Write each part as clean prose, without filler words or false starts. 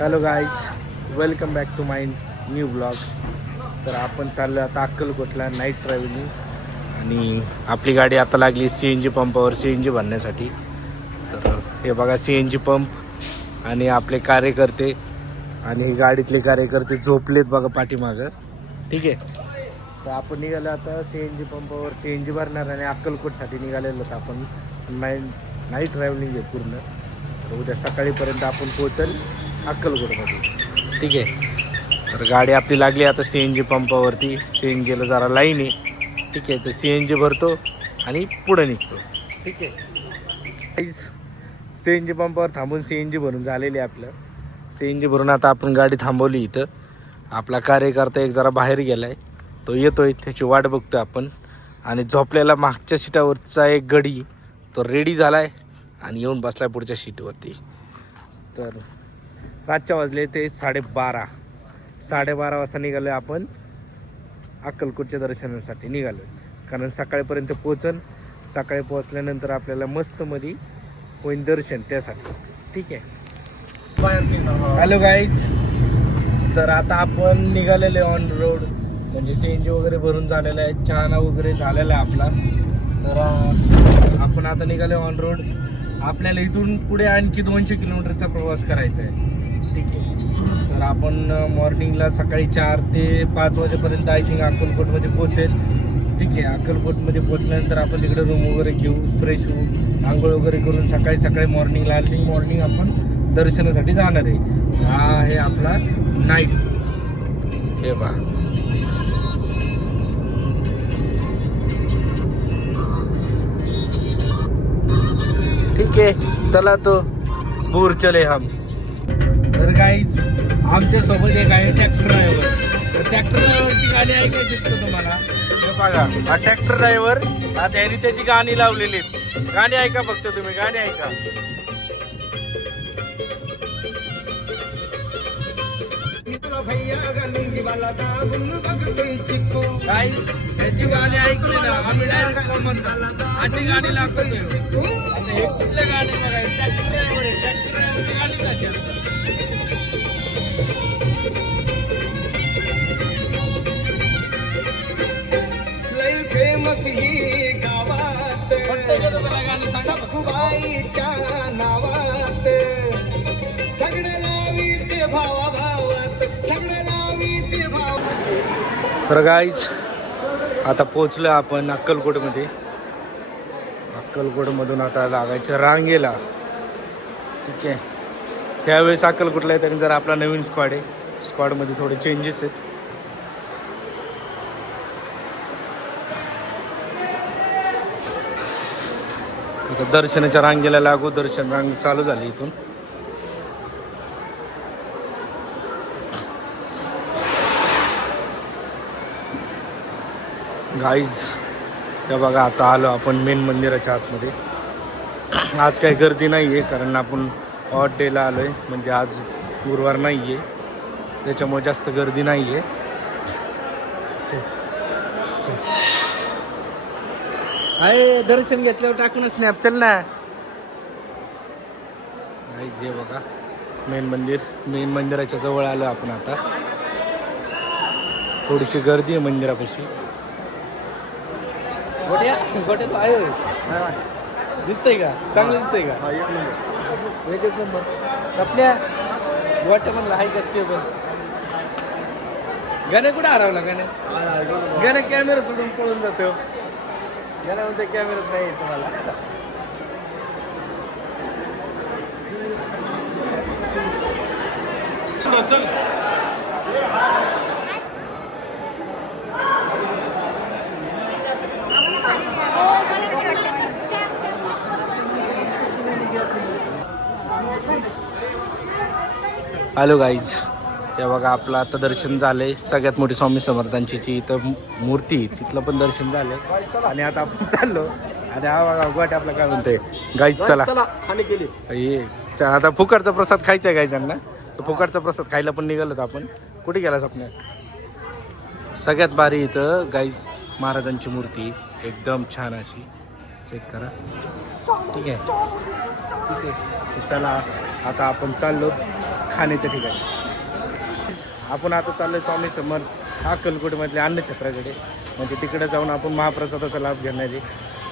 Hello guys, welcome back to my new blog. तर आपण चाललो आता अक्कलकोटला नाईट ट्रॅव्हलिंग. आणि आपली गाडी आता लागली CNG पंपावर CNG भरण्यासाठी. तर हे बघा CNG पंप आणि आपले कार्यकर्ते आणि गाडीतले कार्यकर्ते झोपलेत बघा पाठीमागं. ठीक आहे, तर आपण निघालो आता CNG पंपावर CNG भरणार आणि अक्कलकोटसाठी निघालेलो होतो आपण. नाईट ट्रॅव्हलिंग आहे पूर्ण. तर उद्या सकाळीपर्यंत आपण पोहोचल अक्कलकोटमध्ये. ठीक आहे, तर गाडी आपली लागली आता CNG पंपावरती. CNGला जरा लाईन आहे. ठीक आहे, तर CNG भरतो आणि पुढे निघतो. ठीक आहे, CNG पंपावर थांबून CNG भरून झालेली आहे आपलं. CNG भरून आता आपण गाडी थांबवली इथं. आपला कार्यकर्ता एक जरा बाहेर गेला आहे, तो येतोय, त्याची वाट बघतोय आपण. आणि झोपलेला मागच्या सीटावरचा एक गडी तो रेडी झाला आहे आणि येऊन बसला आहे पुढच्या सीटवरती. तर रातच्या वाजले ते 12:30 वाजता निघालो आहे आपण अक्कलकोटच्या दर्शनासाठी निघालो आहे. कारण सकाळपर्यंत पोहोचन. सकाळी पोहोचल्यानंतर आपल्याला मस्तमध्ये होईल दर्शन त्यासाठी. ठीक आहे, हॅलो गाईज, तर आता आपण निघालेले ऑन रोड. म्हणजे CNG वगैरे भरून झालेलं आहे, चहा वगैरे झालेला आहे आपला. तर आपण आता निघाले ऑन रोड. आपल्याला इथून पुढे आणखी 200 किलोमीटरचा प्रवास करायचा आहे. ठीक आहे, तर आपण मॉर्निंगला सकाळी 4 ते 5 वाजेपर्यंत आय थिंक अक्कलकोटमध्ये पोहोचेल. ठीक आहे, अक्कलकोटमध्ये पोहोचल्यानंतर आपण तिकडे रूम वगैरे घेऊ, फ्रेश होऊ, आंघोळ वगैरे करून सकाळी मॉर्निंगला अर्ली मॉर्निंग आपण दर्शनासाठी जाणार आहे. हा आहे आपला नाईट. हे बा, ठीक आहे, चला तो दूर चले हम. तर गाईज, आमच्या सोबत एक आहे ट्रॅक्टर ड्रायव्हर. तर ट्रॅक्टर ड्रायव्हरची गाणी ऐकायची का तुम्हाला? हे बघा, हा ट्रॅक्टर ड्रायव्हर. आता यांनी त्याची गाणी लावलेली आहेत. गाणी ऐका फक्त तुम्ही, गाणी ऐका. काय याची गाणी ऐकली ना, आम्ही डायरेक्ट म्हणतो अशी गाणी लागतोय. आता हे कुठले गाणे बघा, ट्रॅक्टर ड्रायव्हर आहे. ट्रॅक्टर ड्रायव्हरची गाणी कशी असतात? फेमस ही गावात गाणी सांगा बाईच्या नावात. सगळे लावी ते भावा भावात, सगळे लावी ते भाव. तर गाईज, आता पोचलो आपण अक्कलकोटमध्ये. अक्कलकोटमधून आता लागायचं रांगेला. ठीक आहे, त्यावेळेस अक्कलकोटला आहे तरी जरा आपला नवीन स्क्वॉड आहे. स्क्वॉडमध्ये थोडे चेंजेस आहेत. आता दर्शनाच्या रांगेला लागू. दर्शन रांग चालू झाली इथून. गाईज, त्या बघा, आता आलो आपण मेन मंदिराच्या आतमध्ये. आज काही गर्दी नाही आहे कारण आपण ऑड डेला आलो आहे. म्हणजे आज गुरुवार नाही आहे, त्याच्यामुळे जास्त गर्दी नाही आहे. आहे दर्शन घेतल्यावर टाकून स्नॅप चल ना. गाईज, हे बघा मेन मंदिर. मेन मंदिराच्या जवळ आलो आपण आता. थोडीशी गर्दी आहे मंदिरापाशी. गोट्या तो आहे, दिसतंय का? चांगलं दिसतंय का? एक नंबर. आपल्या गोट्या म्हणलं आहे का स्टेबल? गाणे कुठे हरवला? गाणे कॅमेरा सोडून पळून जातो. गाण्यामध्ये कॅमेराच नाही तुम्हाला. हॅलो गाईज, हे बघा आपलं आता दर्शन झालंय. सगळ्यात मोठी स्वामी समर्थांची इथं मूर्ती, तिथलं पण दर्शन झालंय. आणि आता आपण चाललो. आणि हा बघा गोट आपला काय म्हणतोय. गाईज चला, हे आता फुकटचा प्रसाद खायचा आहे गाईजांना. तर फुकटचा प्रसाद खायला पण निघालो आपण. कुठे गेला स्वप्न? सगळ्यात भारी इथं गाईज महाराजांची मूर्ती एकदम छान अशी. चेक करा. ठीक आहे, ठीक आहे, चला आता आपण चाललो खाण्याच्या ठिकाणी. आपण आता चाललोय स्वामी समर्थ अक्कलकोटमधल्या अन्नछत्राकडे, म्हणजे तिकडे जाऊन आपण महाप्रसादाचा लाभ घेणार आहे.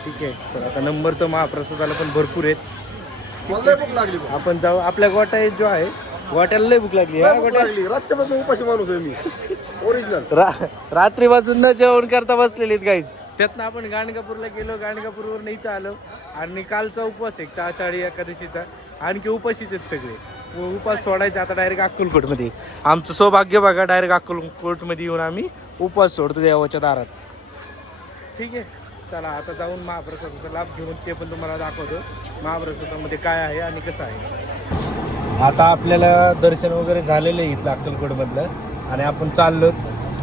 ठीक आहे, तर आता नंबर तर महाप्रसादाला पण भरपूर आहेत. भूक लागली आपण जाऊ. आपल्या गोटा जो आहे, गोट्याला लय भूक लागली. रातच्यापासून उपाशी माणूस आहे मी ओरिजिनल. रात्रीपासून न जेवण करता बसलेले आहेत गाईज. त्यातनं आपण गाणगापूरला गेलो, गाणगापूरवरून इथं आलो आणि कालचा उपवास आहे आषाढी एकादशीचा, आणखी उपाशीच आहेत सगळे. उपास सोडायचे आता डायरेक्ट अक्कलकोटमध्ये. आमचं सौभाग्य बघा, डायरेक्ट अक्कलकोटमध्ये येऊन आम्ही उपवास सोडतो देवाच्या दारात. ठीक आहे, चला आता जाऊन महाप्रसादाचा लाभ घेऊन ते पण तुम्हाला दाखवतो महाप्रसादामध्ये काय आहे आणि कसं आहे. आता आपल्याला दर्शन वगैरे झालेलं आहे इथलं अक्कलकोटमधलं, आणि आपण चाललो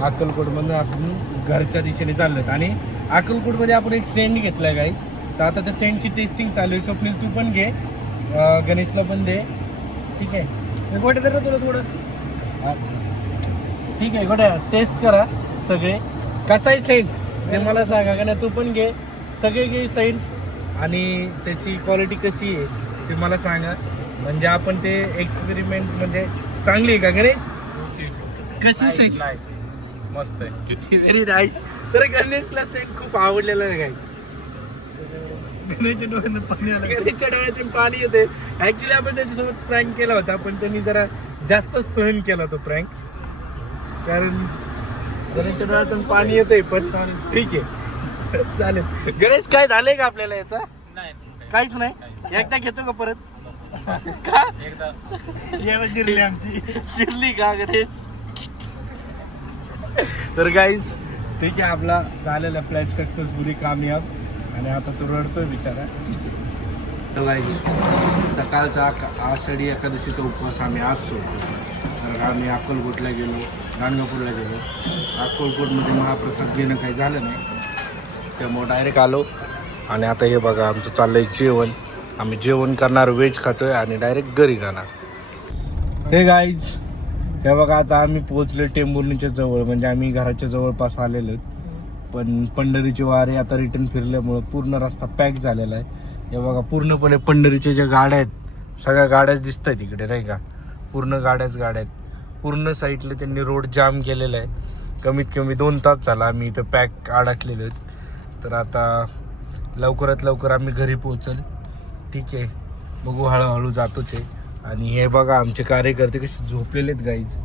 अक्कलकोटमधून आपण घरच्या दिशेने चाललो. आणि अक्कलकोटमध्ये आपण एक सेंट घेतला गाईज, तर आता त्या सेंटची टेस्टिंग चालू आहे. स्वप्नील तू पण घे, गणेशला पण दे. ठीक आहे, गोट्या तर तुला थोडं. ठीक आहे गोट्या, टेस्ट करा सगळे. कसा आहे सेंट ते मला सांगा. का नाही तू पण घे, सगळे घे सेंट, आणि त्याची क्वालिटी कशी आहे ते मला सांगा. म्हणजे आपण ते एक्सपेरिमेंट म्हणजे चांगली आहे का गणेश? कशी सेंट? मस्त आहे, व्हेरी नाईस. तर गणेशला सेंट खूप आवडलेलं आहे काय. गणेशच्या डोळ्यातून पाणी येते. ऍक्च्युली आपण त्याच्यासोबत प्रँक केला होता, पण त्यांनी जरा जास्त सहन केला तो प्रँक, कारण गणेशच्या डोळ्यातून पाणी येतंय. पण ठीक आहे, चालेल. गणेश काय झालंय का आपल्याला याचा? काहीच नाही. एकदा घेतो का परत? का एकदा चिरली आमची, चिरली का गणेश? तर गाईज ठीक आहे, आपला झालेला प्लॅन सक्सेसफुली कामयाब, आणि आता तो रडतोय बिचारा. ठीक आहे, तर गाईज सकाळचा आषाढी एकादशीचा उपवास आम्ही आज सोडतो. तर आम्ही अक्कलकोटला गेलो, गाणगापूरला गेलो. अक्कलकोटमध्ये महाप्रसाद घेणं काही झालं नाही, त्यामुळं डायरेक्ट आलो. आणि आता हे बघा आमचं चाललंय जेवण. आम्ही जेवण करणार, व्हेज खातोय आणि डायरेक्ट घरी जाणार. हे गाईज हे बघा, आता आम्ही पोहोचलो टेंभुर्णीच्या जवळ, म्हणजे आम्ही घराच्या जवळपास आलेलो. पण पंढरीची वारी आता रिटर्न फिरल्यामुळं पूर्ण रस्ता पॅक झालेला आहे. हे बघा पूर्णपणे पंढरीच्या ज्या गाड्या आहेत सगळ्या गाड्याच दिसत आहेत इकडे, नाही का? पूर्ण गाड्याच गाड्या आहेत. पूर्ण साईडला त्यांनी रोड जाम केलेला आहे. कमीत कमी 2 तास झाला आम्ही इथं पॅक अडकलेलो आहेत. तर आता लवकरात लवकर आम्ही घरी पोहोचल. ठीक आहे, बघू, हळूहळू जातोच आहे. आणि हे बघा आमचे कार्यकर्ते कसे झोपलेले आहेत गाईज.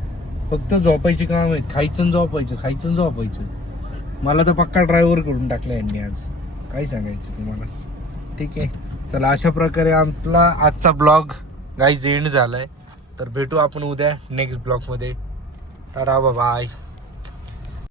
फक्त झोपायची काम आहेत, खायचं आणि झोपायचं, खायचं आणि झोपायचं. मला तर पक्का ड्रायव्हर करून टाकला यांनी आज, काय सांगायचं तुम्हाला. ठीक आहे, चला अशा प्रकारे आपला आजचा ब्लॉग गाईज एंड झालाय. तर भेटू आपण उद्या नेक्स्ट ब्लॉगमध्ये. टाटा, बाय.